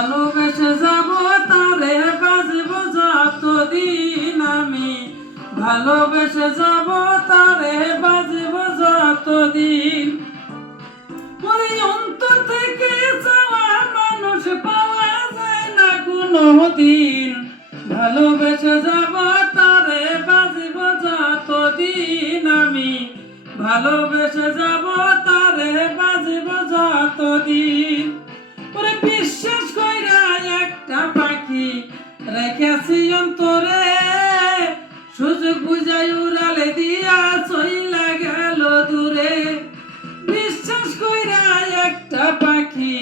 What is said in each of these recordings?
ভালোবেসে যাব তারে বাজব যতদিন আমি ভালোবেসে যাব তারে বাজব যতদিন ওই অন্তর থেকে চাওয়া মানুষ পাওয়া যায় না কোনো দিন ভালোবেসে যাব তারে বাজব যতদিন আমি ভালোবেসে যাব তারে বাজব যতদিন ওরে বিশ্বাস কইরা একটা পাখি রেখেছি অন্তরে সুযোগ বুঝাই উড়ালে দিয়া চইলা গেল দূরে বিশ্বাস কইরা একটা পাখি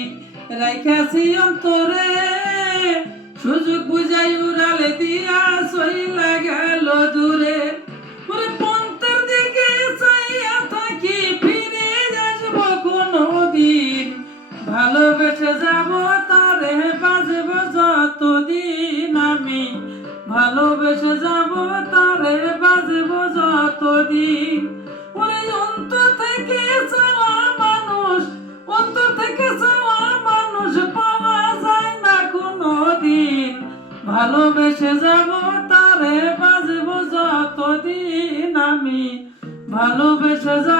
রেখেছি অন্তরে সুযোগ বুঝাই উড়ালে দিয়া চইলা গেল দূরে ওরে পন্থের দিকে চাইয়া থাকি ফিরে আসবো কোনো দিন ভালোবেসে যাব তারে বাজব যতদিন আমি ভালোবেসে যাব তারে বাজব যতদিন ওই অন্তর থেকে চাওয়া মানুষ অন্তর থেকে চাওয়া মানুষ পাওয়া যায় না কোনো দিন ভালোবেসে যাব তারে বাজব যতদিন আমি ভালোবেসে যাব